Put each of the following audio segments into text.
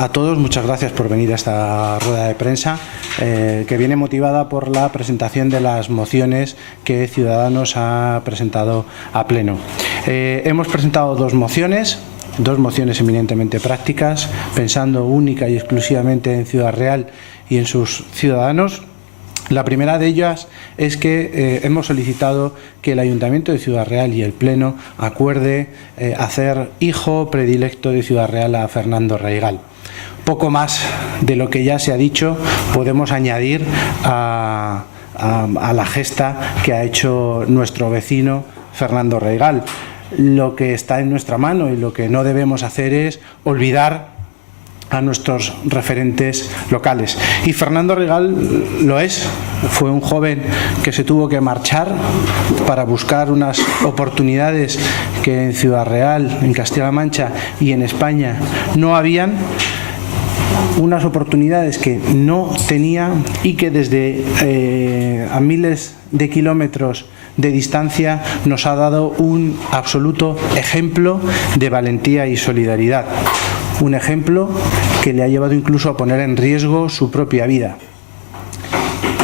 a todos. Muchas gracias por venir a esta rueda de prensa que viene motivada por la presentación de las mociones que Ciudadanos ha presentado a pleno. Hemos presentado dos mociones eminentemente prácticas, pensando única y exclusivamente en Ciudad Real y en sus ciudadanos. La primera de ellas es que hemos solicitado que el Ayuntamiento de Ciudad Real y el Pleno acuerde hacer hijo predilecto de Ciudad Real a Fernando Raigal. Poco más de lo que ya se ha dicho podemos añadir a la gesta que ha hecho nuestro vecino Fernando Raigal. Lo que está en nuestra mano y lo que no debemos hacer es olvidar a nuestros referentes locales. Y Fernando Raigal lo es. Fue un joven que se tuvo que marchar para buscar unas oportunidades que en Ciudad Real, en Castilla-La Mancha y en España no habían. Unas oportunidades que no tenía y que desde a miles de kilómetros de distancia nos ha dado un absoluto ejemplo de valentía y solidaridad. Un ejemplo que le ha llevado incluso a poner en riesgo su propia vida.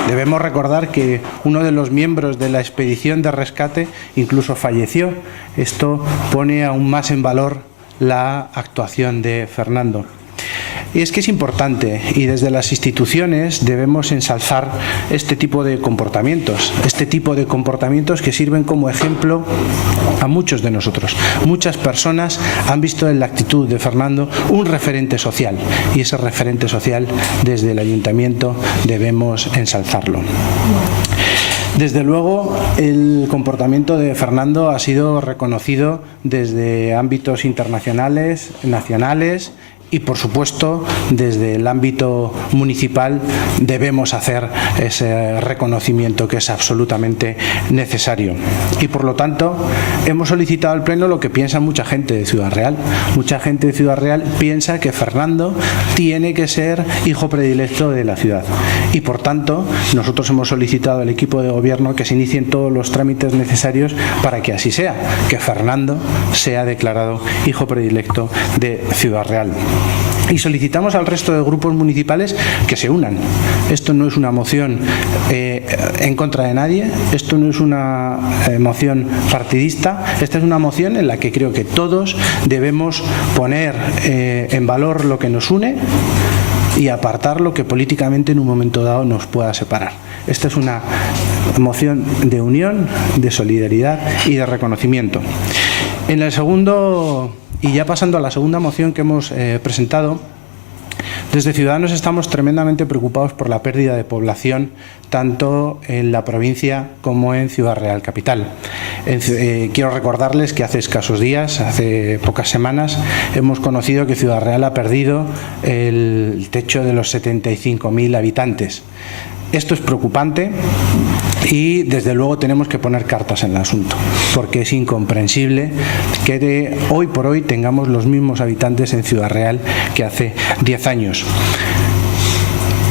Debemos recordar que uno de los miembros de la expedición de rescate incluso falleció. Esto pone aún más en valor la actuación de Fernando. Y es que es importante, y desde las instituciones debemos ensalzar este tipo de comportamientos que sirven como ejemplo a muchos de nosotros. Muchas personas han visto en la actitud de Fernando un referente social, y ese referente social desde el Ayuntamiento debemos ensalzarlo. Desde luego, el comportamiento de Fernando ha sido reconocido desde ámbitos internacionales, nacionales, y, por supuesto, desde el ámbito municipal debemos hacer ese reconocimiento que es absolutamente necesario. Y, por lo tanto, hemos solicitado al Pleno lo que piensa mucha gente de Ciudad Real. Mucha gente de Ciudad Real piensa que Fernando tiene que ser hijo predilecto de la ciudad. Y, por tanto, nosotros hemos solicitado al equipo de gobierno que se inicien todos los trámites necesarios para que así sea, que Fernando sea declarado hijo predilecto de Ciudad Real. Y solicitamos al resto de grupos municipales que se unan. Esto no es una moción en contra de nadie, esto no es una moción partidista, esta es una moción en la que creo que todos debemos poner en valor lo que nos une y apartar lo que políticamente en un momento dado nos pueda separar. Esta es una moción de unión, de solidaridad y de reconocimiento. En el segundo, y ya pasando a la segunda moción que hemos presentado, desde Ciudadanos estamos tremendamente preocupados por la pérdida de población tanto en la provincia como en Ciudad Real Capital. Quiero recordarles que hace escasos días, hace pocas semanas, hemos conocido que Ciudad Real ha perdido el techo de los 75.000 habitantes. Esto es preocupante y desde luego tenemos que poner cartas en el asunto, porque es incomprensible que hoy por hoy tengamos los mismos habitantes en Ciudad Real que hace 10 años.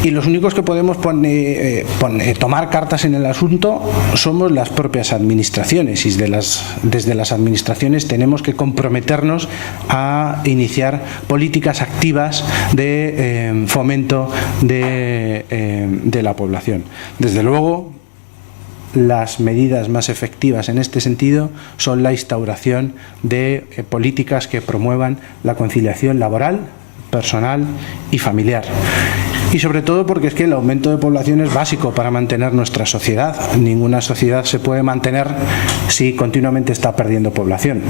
Y los únicos que podemos tomar cartas en el asunto somos las propias administraciones, y desde las administraciones tenemos que comprometernos a iniciar políticas activas de fomento de la población. Desde luego, las medidas más efectivas en este sentido son la instauración de políticas que promuevan la conciliación laboral, personal y familiar. Y sobre todo porque es que el aumento de población es básico para mantener nuestra sociedad. Ninguna sociedad se puede mantener si continuamente está perdiendo población.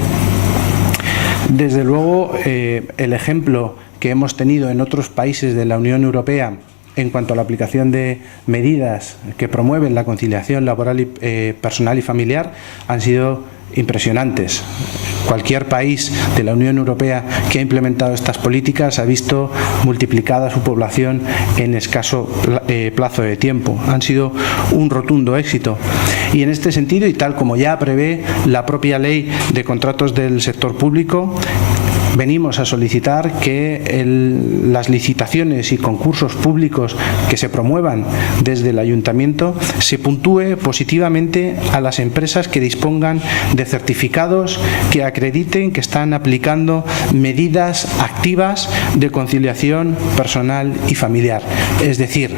Desde luego, el ejemplo que hemos tenido en otros países de la Unión Europea en cuanto a la aplicación de medidas que promueven la conciliación laboral y personal y familiar han sido impresionantes. Cualquier país de la Unión Europea que ha implementado estas políticas ha visto multiplicada su población en escaso plazo de tiempo. Han sido un rotundo éxito. Y en este sentido, y tal como ya prevé la propia ley de contratos del sector público, venimos a solicitar que las licitaciones y concursos públicos que se promuevan desde el Ayuntamiento se puntúe positivamente a las empresas que dispongan de certificados que acrediten que están aplicando medidas activas de conciliación personal y familiar. Es decir,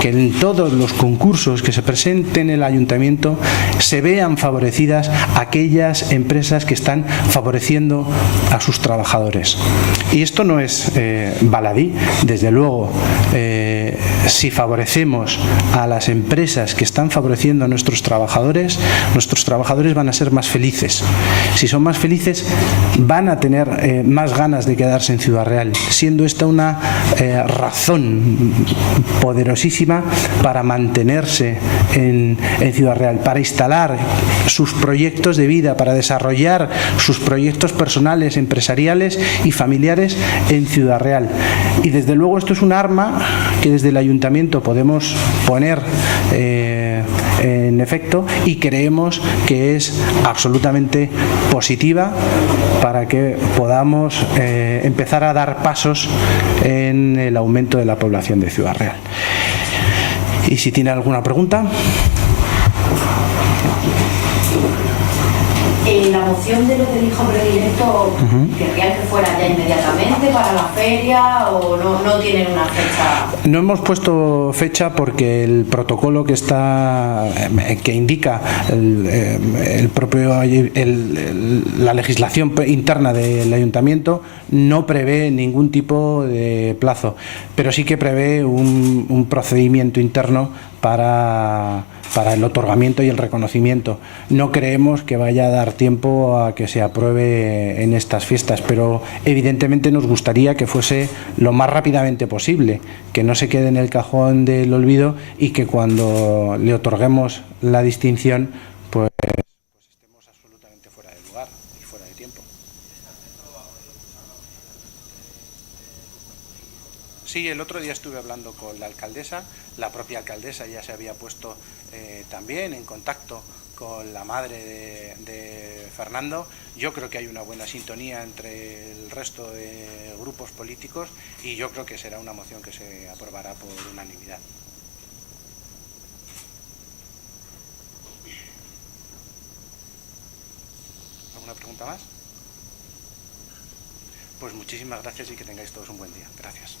que en todos los concursos que se presenten en el Ayuntamiento se vean favorecidas aquellas empresas que están favoreciendo a sus trabajadores. Y esto no es baladí. Desde luego, si favorecemos a las empresas que están favoreciendo a nuestros trabajadores van a ser más felices. Si son más felices, van a tener más ganas de quedarse en Ciudad Real, siendo esta una razón poderosísima para mantenerse en Ciudad Real, para instalar sus proyectos de vida, para desarrollar sus proyectos personales, empresariales y familiares en Ciudad Real. Y desde luego esto es un arma que desde el Ayuntamiento podemos poner en efecto, y creemos que es absolutamente positiva para que podamos empezar a dar pasos en el aumento de la población de Ciudad Real. Y si tiene alguna pregunta. La moción de lo del hijo predilecto, ¿querrían que fuera ya inmediatamente para la feria o no tienen una fecha? No hemos puesto fecha porque el protocolo que indica la legislación interna del Ayuntamiento no prevé ningún tipo de plazo, pero sí que prevé un procedimiento interno para el otorgamiento y el reconocimiento. No creemos que vaya a dar tiempo a que se apruebe en estas fiestas, pero evidentemente nos gustaría que fuese lo más rápidamente posible, que no se quede en el cajón del olvido y que cuando le otorguemos la distinción pues estemos absolutamente fuera de lugar y fuera de tiempo. Sí, el otro día estuve hablando con la alcaldesa, la propia alcaldesa ya se había puesto también en contacto con la madre de Fernando. Yo creo que hay una buena sintonía entre el resto de grupos políticos y yo creo que será una moción que se aprobará por unanimidad. ¿Alguna pregunta más? Pues muchísimas gracias y que tengáis todos un buen día. Gracias.